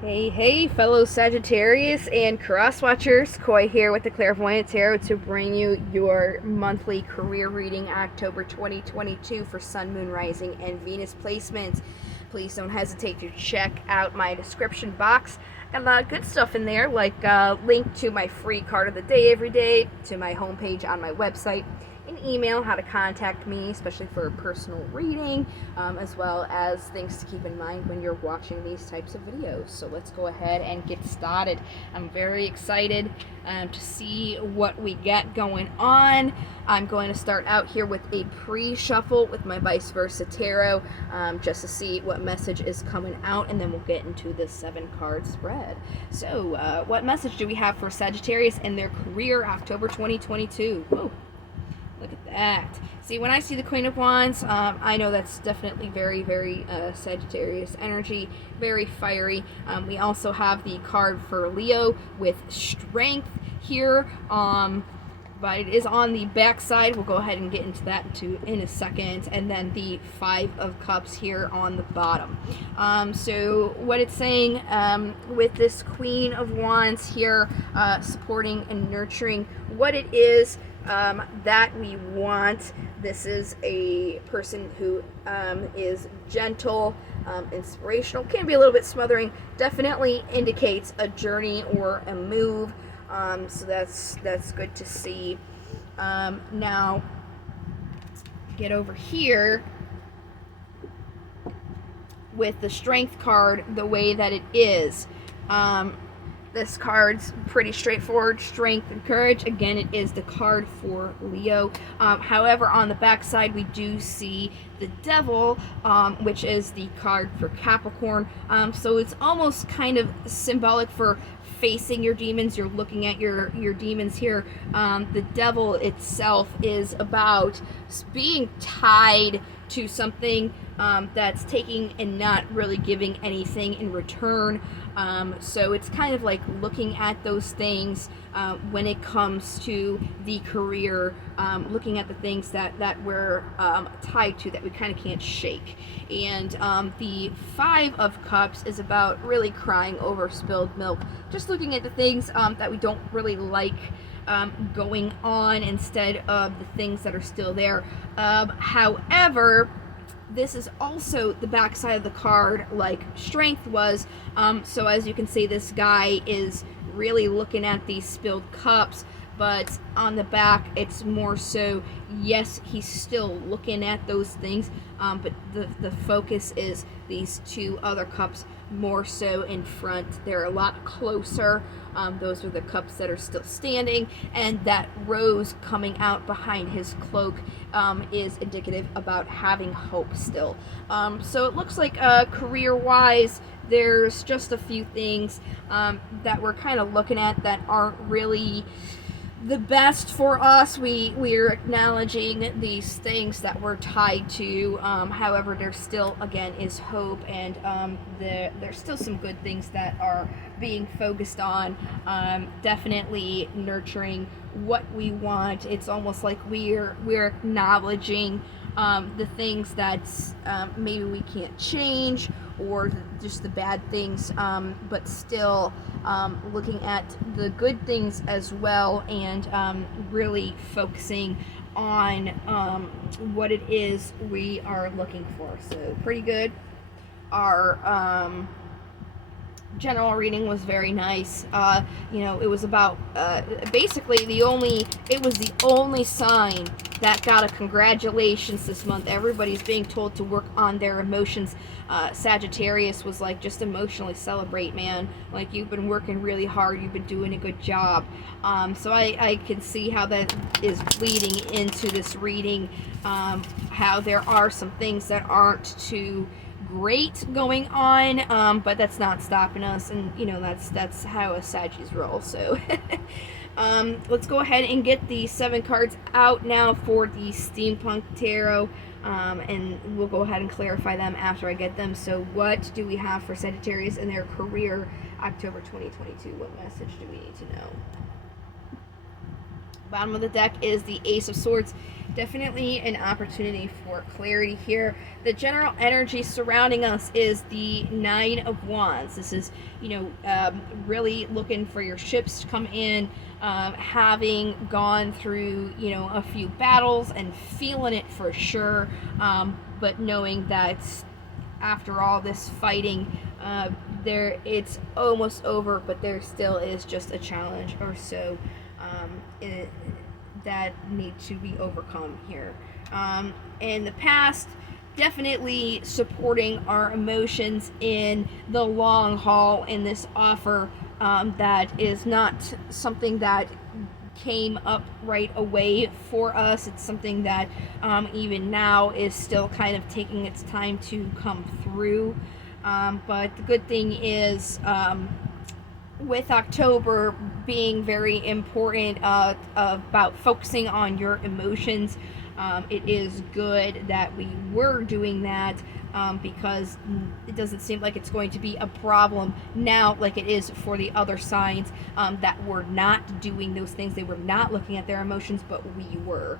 Hey, fellow Sagittarius and cross watchers. Koi here with the Clairvoyant Tarot to bring you your monthly career reading, October 2022 for Sun, Moon, Rising, and Venus placements. Please don't hesitate to check out my description box. Got a lot of good stuff in there, like a link to my free card of the day every day, to my homepage on my website, an email, how to contact me, especially for personal reading, as well as things to keep in mind when you're watching these types of videos. So let's go ahead and get started. I'm very excited to see what we get going on. I'm going to start out here with a pre-shuffle with my vice versa tarot, just to see what message is coming out, and then we'll get into the 7-card spread. So what message do we have for Sagittarius and their career, October 2022? Whoa. Look at that. See, when I see the Queen of Wands, I know that's definitely very, very Sagittarius energy, very fiery. We also have the card for Leo with strength here, but it is on the back side. We'll go ahead and get into that in a second. And then the 5 of Cups here on the bottom. So what it's saying with this Queen of Wands here, supporting and nurturing what it is that we want. This is a person who is gentle, inspirational, can be a little bit smothering, definitely indicates a journey or a move, so that's good to see. Now get over here with the strength card the way that it is. This card's pretty straightforward, strength and courage. Again, it is the card for Leo. However, on the back side, we do see the Devil, which is the card for Capricorn. So it's almost kind of symbolic for facing your demons. You're looking at your demons here. The Devil itself is about being tied to something that's taking and not really giving anything in return. So it's kind of like looking at those things when it comes to the career, looking at the things that we're tied to, that we kind of can't shake. And the 5 of Cups is about really crying over spilled milk, just looking at the things that we don't really like going on instead of the things that are still there. However, this is also the back side of the card, like strength was. So as you can see, this guy is really looking at these spilled cups, but on the back it's more so, yes, he's still looking at those things, but the focus is these 2 other cups more so in front. They're a lot closer. Those are the cups that are still standing, and that rose coming out behind his cloak is indicative about having hope still. So it looks like career-wise, there's just a few things that we're kind of looking at that aren't really the best for us. We're acknowledging these things that we're tied to. However, there still, again, is hope, and there's still some good things that are being focused on. Definitely nurturing what we want. It's almost like we're acknowledging the things that maybe we can't change, or just the bad things, but still looking at the good things as well, and really focusing on what it is we are looking for. So pretty good. Our general reading was very nice. It was about basically it was the only sign that got a congratulations this month. Everybody's being told to work on their emotions. Sagittarius was like, just emotionally celebrate, man. Like, you've been working really hard, you've been doing a good job. So I can see how that is bleeding into this reading, how there are some things that aren't too great going on, but that's not stopping us, and that's how a Saggies roll. So let's go ahead and get the 7 cards out now for the Steampunk Tarot, and we'll go ahead and clarify them after I get them. So what do we have for Sagittarius and their career, October 2022? What message do we need to know? Bottom of the deck is the Ace of Swords. Definitely an opportunity for clarity here. The general energy surrounding us is the Nine of Wands. This is, really looking for your ships to come in, having gone through, a few battles and feeling it for sure, but knowing that after all this fighting, it's almost over, but there still is just a challenge or so that need to be overcome here. In the past, definitely supporting our emotions in the long haul in this offer, that is not something that came up right away for us. It's something that even now is still kind of taking its time to come through. But the good thing is, with October being very important about focusing on your emotions, it is good that we were doing that, because it doesn't seem like it's going to be a problem now like it is for the other signs that were not doing those things. They were not looking at their emotions, but we were.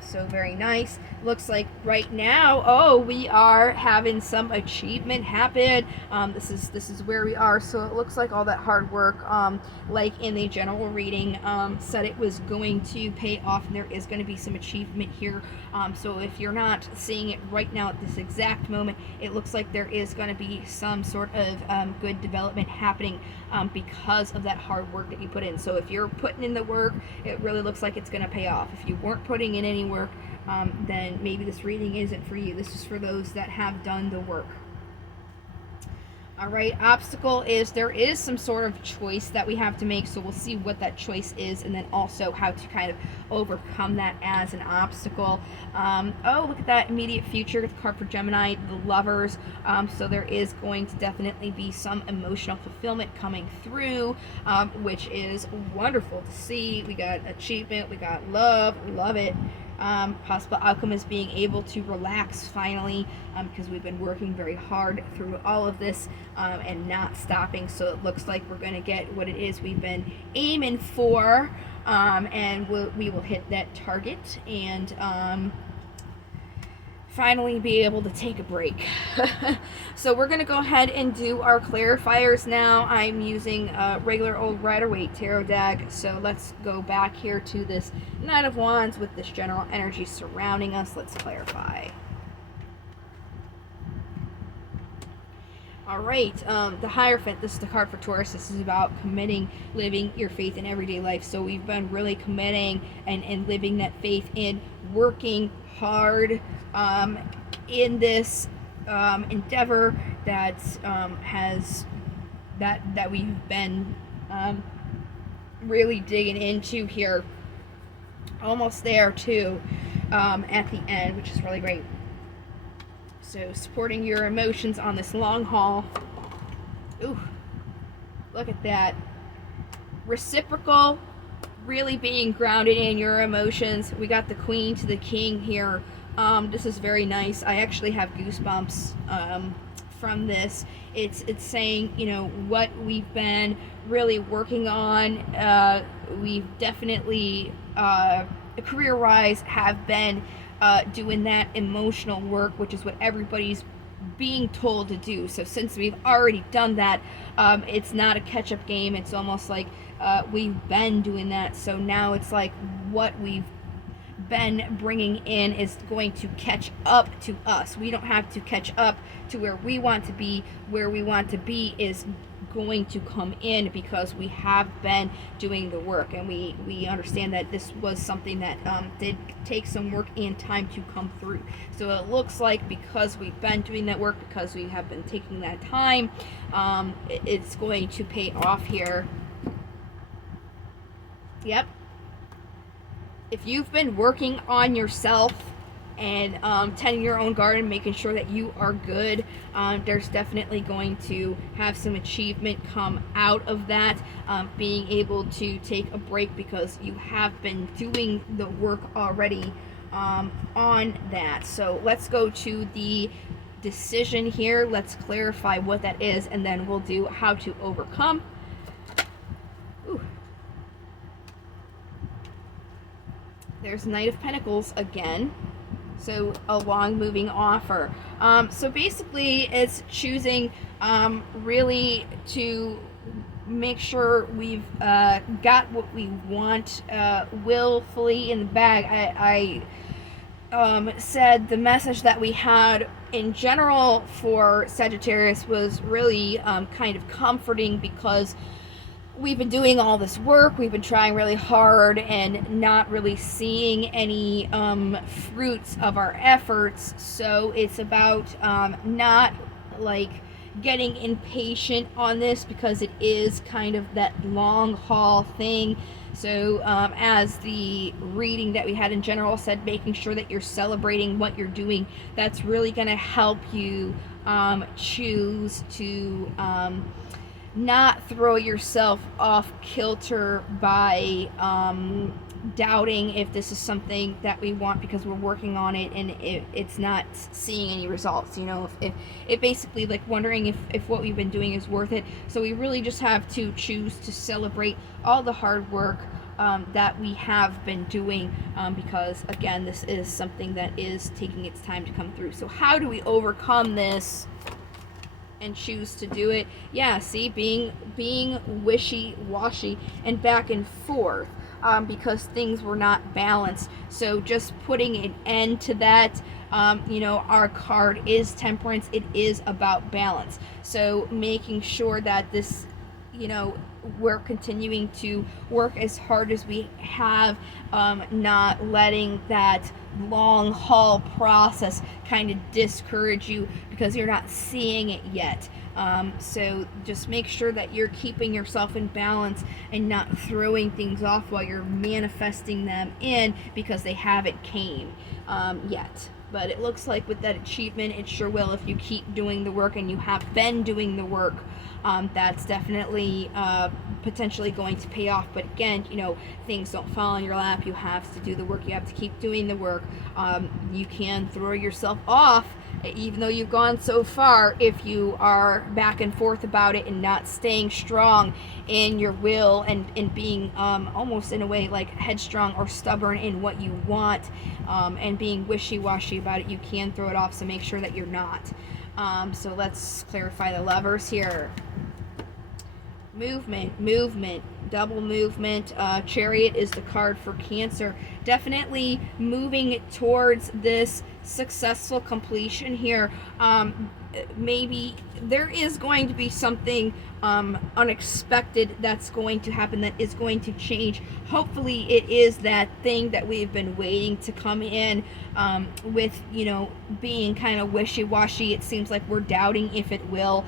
So very nice. Looks like right now, we are having some achievement happen. This is where we are. So it looks like all that hard work, like in the general reading, said it was going to pay off, and there is going to be some achievement here. So if you're not seeing it right now at this exact moment, it looks like there is going to be some sort of good development happening, because of that hard work that you put in. So if you're putting in the work, it really looks like it's going to pay off. If you weren't putting in any work, then maybe this reading isn't for you. This is for those that have done the work. All right, obstacle is there is some sort of choice that we have to make, so we'll see what that choice is, and then also how to kind of overcome that as an obstacle. Look at that immediate future, the card for Gemini, the Lovers. So there is going to definitely be some emotional fulfillment coming through, which is wonderful to see. We got achievement, we got love it. Possible outcome is being able to relax finally, because we've been working very hard through all of this, and not stopping. So it looks like we're going to get what it is we've been aiming for, and we will hit that target, and finally be able to take a break. So we're going to go ahead and do our clarifiers now. I'm using a regular old Rider-Waite tarot deck, so let's go back here to this Knight of Wands with this general energy surrounding us. Let's clarify. All right, the Hierophant, this is the card for Taurus. This is about committing, living your faith in everyday life. So we've been really committing and living that faith in working hard in this endeavor that that we've been really digging into here. Almost there too, at the end, which is really great. So supporting your emotions on this long haul. Ooh, look at that. Reciprocal, really being grounded in your emotions. We got the Queen to the King here. This is very nice. I actually have goosebumps from this. It's saying, what we've been really working on. We've definitely, career-wise, have been doing that emotional work, which is what everybody's being told to do. So since we've already done that, it's not a catch-up game. It's almost like we've been doing that. So now it's like what we've been bringing in is going to catch up to us. We don't have to catch up to where we want to be. Where we want to be is going to come in because we have been doing the work, and we understand that this was something that did take some work and time to come through. So it looks like because we've been doing that work, because we have been taking that time, it's going to pay off here. Yep. If you've been working on yourself and tending your own garden, making sure that you are good, there's definitely going to have some achievement come out of that, being able to take a break because you have been doing the work already on that. So let's go to the decision here. Let's clarify what that is, and then we'll do how to overcome. Ooh. There's Knight of Pentacles again. So a long moving offer. So basically it's choosing really to make sure we've got what we want willfully in the bag. I said the message that we had in general for Sagittarius was really kind of comforting, because we've been doing all this work, we've been trying really hard and not really seeing any fruits of our efforts. So it's about not like getting impatient on this, because it is kind of that long haul thing. So as the reading that we had in general said, making sure that you're celebrating what you're doing, that's really going to help you choose to not throw yourself off kilter by doubting if this is something that we want, because we're working on it and it's not seeing any results. You know, if it basically like wondering if what we've been doing is worth it. So we really just have to choose to celebrate all the hard work that we have been doing, because again, this is something that is taking its time to come through. So how do we overcome this and choose to do it? Yeah, see, being wishy-washy and back and forth, because things were not balanced. So just putting an end to that. You know, our card is Temperance. It is about balance. So making sure that this, you know, we're continuing to work as hard as we have, not letting that long haul process kind of discourage you because you're not seeing it yet. So just make sure that you're keeping yourself in balance and not throwing things off while you're manifesting them in, because they haven't came yet. But it looks like with that achievement, it sure will if you keep doing the work, and you have been doing the work. That's definitely potentially going to pay off. But again, you know, things don't fall in your lap. You have to do the work. You have to keep doing the work. You can throw yourself off, even though you've gone so far, if you are back and forth about it and not staying strong in your will, and being almost in a way like headstrong or stubborn in what you want, and being wishy-washy about it. You can throw it off, so make sure that you're not. So let's clarify the Lovers here. Movement, double movement. Chariot is the card for Cancer. Definitely moving towards this successful completion here. Maybe there is going to be something unexpected that's going to happen, that is going to change. Hopefully it is that thing that we've been waiting to come in, with, you know, being kind of wishy-washy. It seems like we're doubting if it will,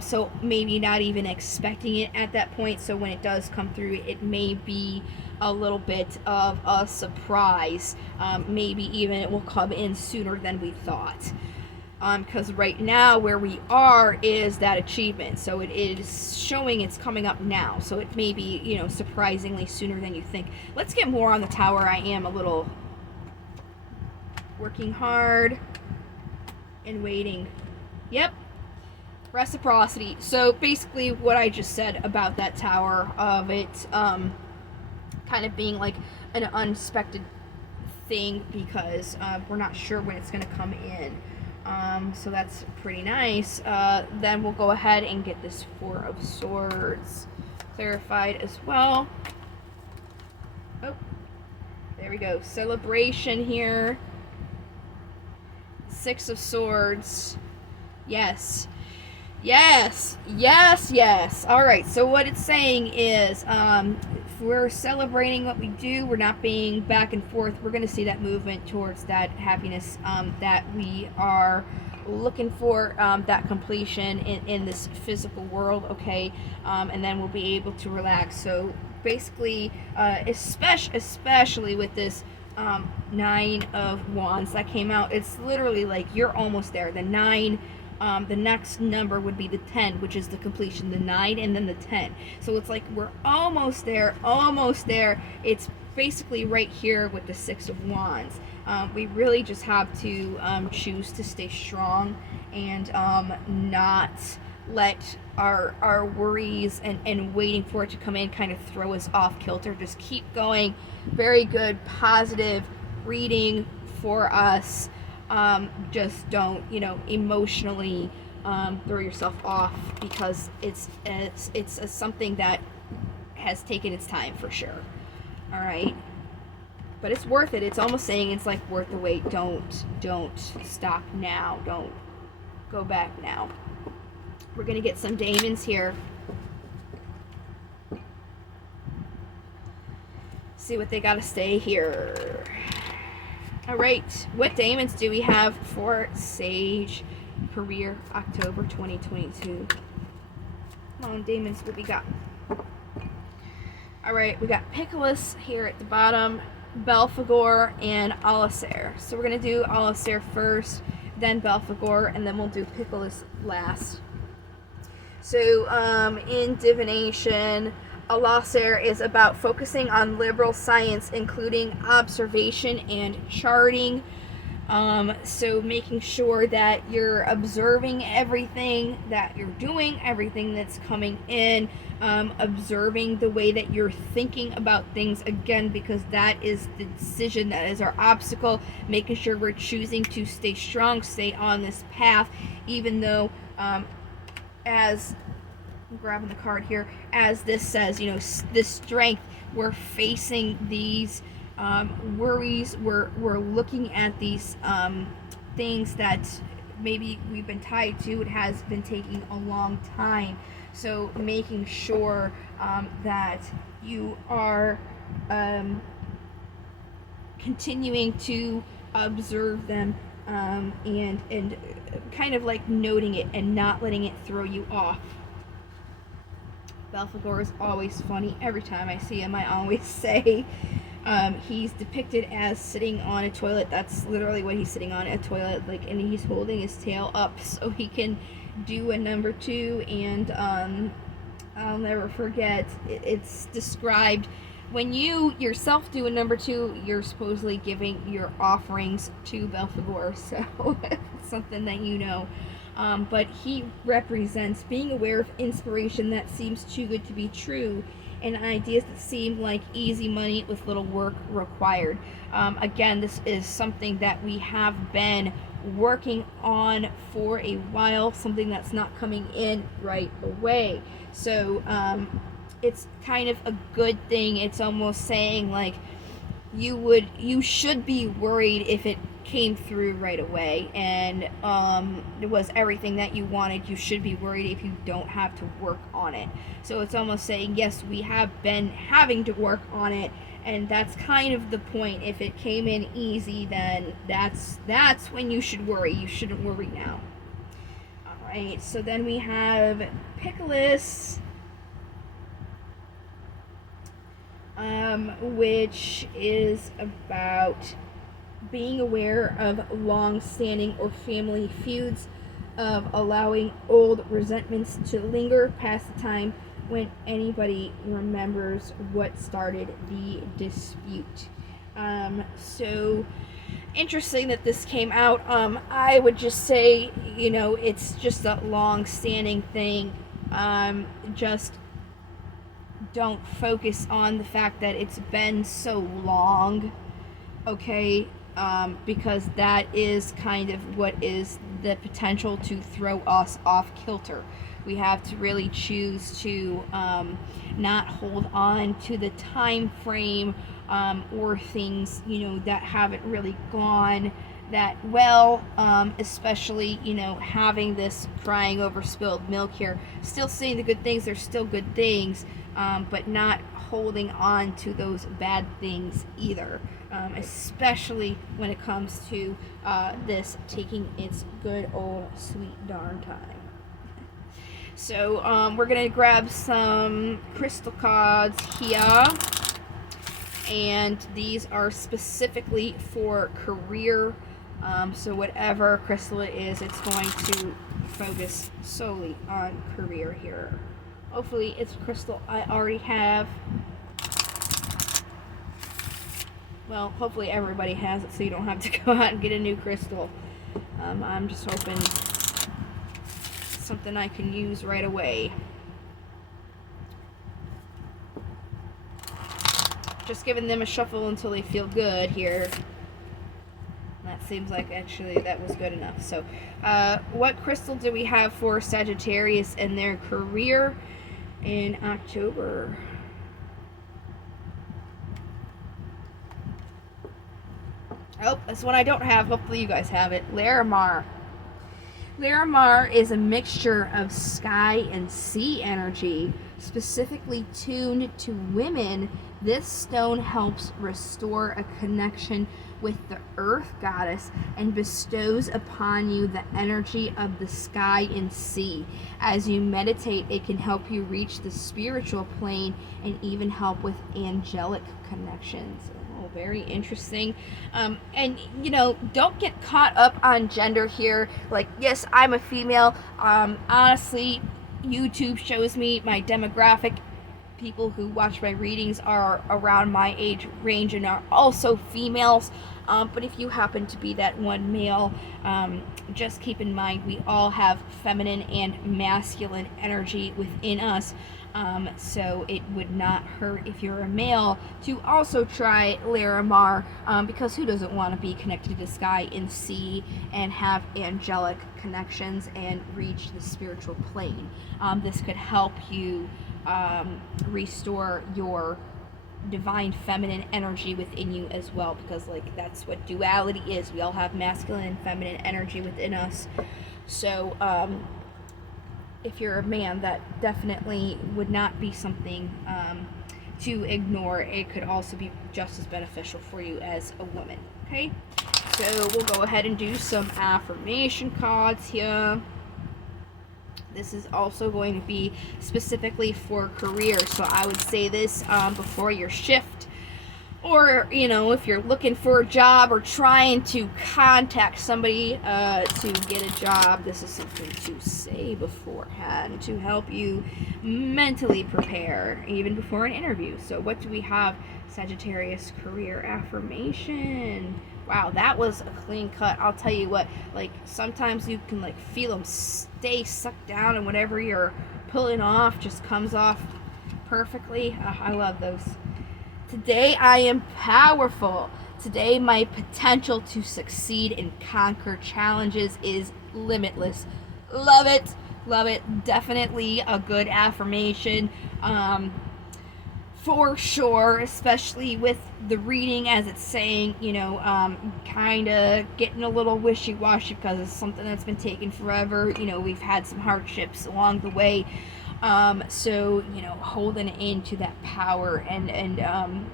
so maybe not even expecting it at that point. So when it does come through, it may be a little bit of a surprise. Maybe even it will come in sooner than we thought. Because right now where we are is that achievement, so it is showing it's coming up now, so it may be, you know, surprisingly sooner than you think. Let's get more on the Tower. I am a little working hard and waiting. Yep, reciprocity. So basically what I just said about that Tower, of it kind of being like an unexpected thing, because we're not sure when it's going to come in. So that's pretty nice. Then we'll go ahead and get this Four of Swords clarified as well. Oh, there we go. Celebration here. Six of Swords. Yes. Yes. Yes, yes. All right, so what it's saying is, if we're celebrating what we do, we're not being back and forth, we're going to see that movement towards that happiness that we are looking for, that completion in this physical world, okay? And then we'll be able to relax. So basically, especially with this Nine of Wands that came out, it's literally like you're almost there. The 9, the next number would be the 10, which is the completion, the 9 and then the 10. So it's like we're almost there, almost there. It's basically right here with the Six of Wands. We really just have to choose to stay strong and not let our worries and waiting for it to come in kind of throw us off kilter. Just keep going. Very good, positive reading for us. Just don't, emotionally throw yourself off, because it's something that has taken its time for sure. All right, but it's worth it. It's almost saying it's like worth the wait. Don't stop now. Don't go back now. We're gonna get some demons here. See what they gotta say here. All right, what demons do we have for Sage career October 2022? Come on, demons, what we got? All right, we got Pickles here at the bottom, Belphegor, and Alistair. So we're gonna do Alistair first, then Belphegor, and then we'll do Pickles last. So in divination, Alistair is about focusing on liberal science, including observation and charting. So making sure that you're observing everything that you're doing, everything that's coming in, observing the way that you're thinking about things, again, because that is the decision, that is our obstacle, making sure we're choosing to stay strong, stay on this path, even though, as I'm grabbing the card here, as this says, this strength, we're facing these worries, we're looking at these things that maybe we've been tied to. It has been taking a long time, so making sure that you are continuing to observe them, and kind of like noting it and not letting it throw you off. Belphegor is always funny. Every time I see him, I always say he's depicted as sitting on a toilet. That's literally what he's sitting on, a toilet, and he's holding his tail up so he can do a number 2. And I'll never forget, it's described when you yourself do a number 2, you're supposedly giving your offerings to Belphegor, so it's something that but he represents being aware of inspiration that seems too good to be true, and ideas that seem like easy money with little work required. Again, this is something that we have been working on for a while, something that's not coming in right away. So it's kind of a good thing. It's almost saying like you should be worried if it came through right away and it was everything that you wanted. You should be worried if you don't have to work on it. So it's almost saying, yes, we have been having to work on it, and that's kind of the point. If it came in easy, then that's when you should worry. You shouldn't worry now. All right, so then we have Pickles, which is about being aware of long-standing or family feuds, of allowing old resentments to linger past the time when anybody remembers what started the dispute. So interesting that this came out. I would just say, it's just a long-standing thing. Just don't focus on the fact that it's been so long, okay? Because that is kind of what is the potential to throw us off kilter. We have to really choose to not hold on to the time frame or things, that haven't really gone that well, especially, having this crying over spilled milk here. Still seeing the good things, there's still good things, but not holding on to those bad things either, especially when it comes to this taking its good old sweet darn time. So we're going to grab some crystal cards here, and these are specifically for career. So whatever crystal it is, it's going to focus solely on career here. Hopefully it's a crystal I already have. Well, hopefully everybody has it, so you don't have to go out and get a new crystal. I'm just hoping something I can use right away. Just giving them a shuffle until they feel good here. That seems like actually that was good enough. So, what crystal do we have for Sagittarius and their career in October? Oh, that's one I don't have. Hopefully you guys have it. Larimar. Larimar is a mixture of sky and sea energy, specifically tuned to women. This stone helps restore a connection with the earth goddess and bestows upon you the energy of the sky and sea. As you meditate, it can help you reach the spiritual plane and even help with angelic connections. Oh, very interesting. And you know, don't get caught up on gender here. Like, yes, I'm a female. Honestly, YouTube shows me my demographic. People who watch my readings are around my age range and are also females. But if you happen to be that one male, just keep in mind we all have feminine and masculine energy within us. So it would not hurt if you're a male to also try Larimar, because who doesn't want to be connected to sky and sea and have angelic connections and reach the spiritual plane. This could help you restore your divine feminine energy within you as well, because like that's what duality is. We all have masculine and feminine energy within us. So if you're a man, that definitely would not be something to ignore. It could also be just as beneficial for you as a woman. Okay, so we'll go ahead and do some affirmation cards here. This is also going to be specifically for career, so I would say this before your shift, or you know, if you're looking for a job or trying to contact somebody to get a job. This is something to say beforehand to help you mentally prepare even before an interview. So what do we have? Sagittarius career affirmation. Wow, that was a clean cut. I'll tell you what, like sometimes you can like feel them stay sucked down, and whatever you're pulling off just comes off perfectly. I love those. Today I am powerful. Today my potential to succeed and conquer challenges is limitless. Love it. Love it. Definitely a good affirmation. For sure, especially with the reading as it's saying, you know, kind of getting a little wishy-washy because it's something that's been taking forever. You know, we've had some hardships along the way. So, you know, holding into that power and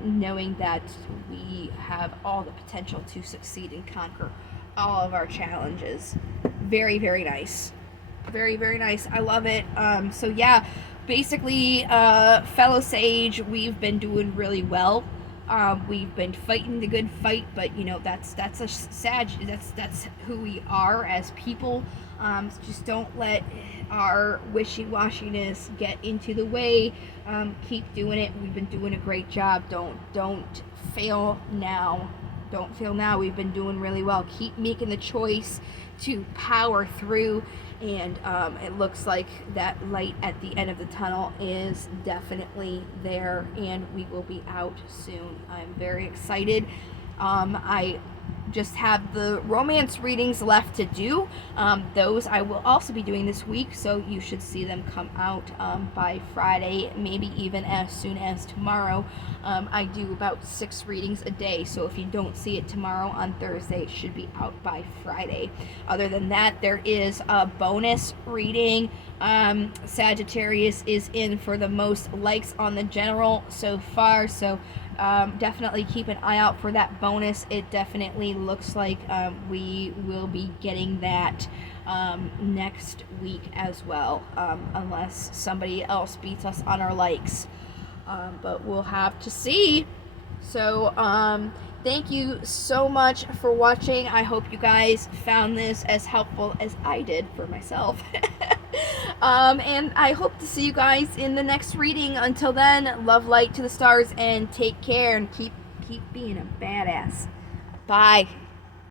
knowing that we have all the potential to succeed and conquer all of our challenges. Very, very nice. Very, very nice. I love it. So yeah, basically, fellow Sage, we've been doing really well. We've been fighting the good fight, but you know, that's a Sag, that's who we are as people. Just don't let our wishy-washiness get into the way. Keep doing it. We've been doing a great job. Don't fail now. Don't fail now. We've been doing really well. Keep making the choice to power through, and it looks like that light at the end of the tunnel is definitely there, and we will be out soon. I'm very excited. I just have the romance readings left to do. Those I will also be doing this week, so you should see them come out by Friday, maybe even as soon as tomorrow. I do about 6 readings a day, so if you don't see it tomorrow on Thursday, it should be out by Friday. Other than that, there is a bonus reading. Sagittarius is in for the most likes on the general so far, so definitely keep an eye out for that bonus. It definitely looks like we will be getting that next week as well, unless somebody else beats us on our likes. But we'll have to see. So thank you so much for watching. I hope you guys found this as helpful as I did for myself. And I hope to see you guys in the next reading. Until then, love, light to the stars, and take care, and keep being a badass. Bye.